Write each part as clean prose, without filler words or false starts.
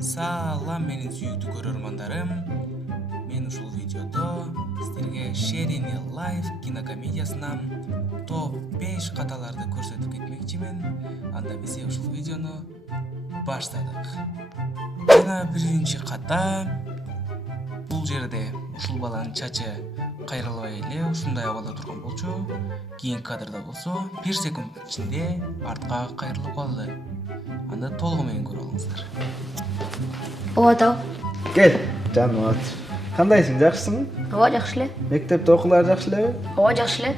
Салам менин сүйүктүү көрөрмандарым. Мен ушул видеодо силерге Sharing Life кинокомедиясынан топ 5 каталарды көрсөтүп кетмекчимин. Анда биз ушул видеону баштадык. Жана биринчи ката бул жерде ушул баланын чачы кайрылбай эле ушундай абалда турган болчу. Кийинки кадрда болсо 1 секунд ичинде артка кайрылып калды. Анда толугу менен көрүп алыңыздар. Ооба. Gel canım otur. Kandayсың, жакшысың? Ооба, жакшы эле. Мектепте окуулар жакшы элеби? Ооба, жакшы эле.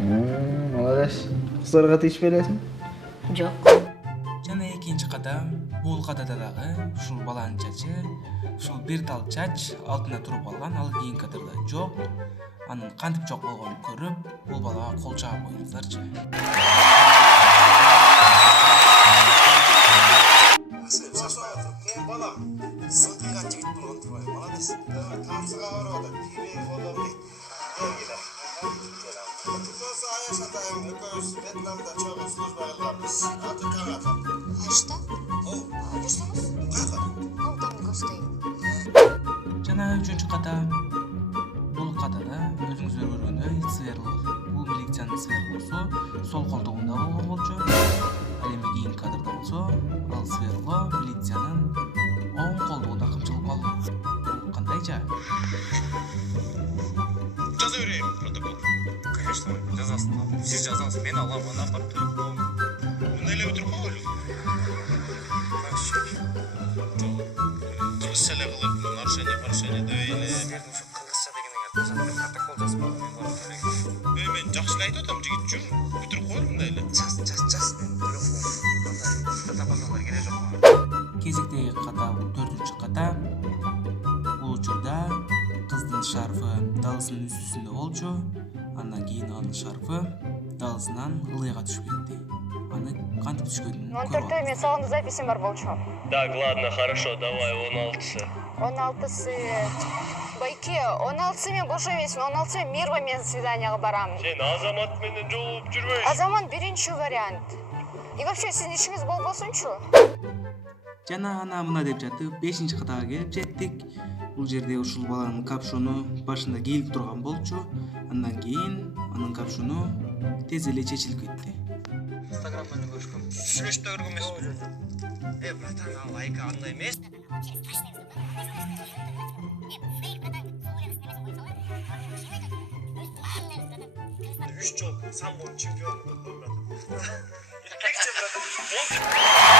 Молодец. Кыздарга тийишпей элесиң? Жок. Жана экинчи кадам бул кадада дагы ушул баланын чачы, ушул бир тал чач алдына туруп алган, ал кийинки кадрда жок. Анын кантип жок болгонун көрүп, бул балага кол чаап коюңуздарчы. Балам, сылтыйган жигит болгон турбайбы, молодец. Камсыга барып атат, тийбей колдон дейт. Келгиле. Туз Аяш атайым экөөбүз Вьетнамда чогуу служба кылганбыз. Аты Каңат. Аяшта? Жүрсөңүз? Кайка? Аудан көрсөтөйүн. Жана үчүнчү ката бул катада өзүңүздөр көргөндөй сверло. Бул милициянын сверлосу сол колдугунда болгон болчу. Ал эми кийинки кадрда болсо, ал сверло милициянын оң колдугунда кымчылып калды. Кандайча? Жаза берейин, протокол. Конечно, жазасын ал. Сиз жазаңыз, мен алам, анан барып телефон. Мындай эле бүтүрүп койгойлу. Кыргызча эле кылып, нарушение дебей эле. Силердин ушу кыргызча дегениңер жазып, протокол жазып коюп, мен барып төлөйм. Мен жакшы эле айтып атам, жигитчү. Бүтүрүп коелу мындай эле. Жаз, мен телефон. Андай датабазалар керек жок. Кезектеги ката бул 4-чү ката. Бул учурда кыздын шарфы далысынын үстүндө болчу. Андан кийин анын шарфы далысынан ылыйга түшүп кетти. Аны кантип түшкөнүн көрүп 04 мен салонда записим бар болчу. Так, ладно, хорошо, давай 16-сы. 16-сы... Байке, 16-сы мен бош эмесмин, 16-сы мен Мирва менен свиданияга барам. Сен Азамат менен жолугуп жүрбөйсүң. Азамат биринчи вариант. И вообще сиздин ишиңиз болбосунчу? Жана ана мына деп жатып 5-чи катага келип жеттик. Бул жерде ушул баланын капшону башында кийилип турган болчу. Андан кийин анын капшону тез эле чечилип кетти. Инстаграмдан көрүшкөм. Сүйлөшүп да көргөн эмеспи? Братан, ал Айка андай эмес. Үч жол самбо чемпион болду, братан. Эркекче, братан.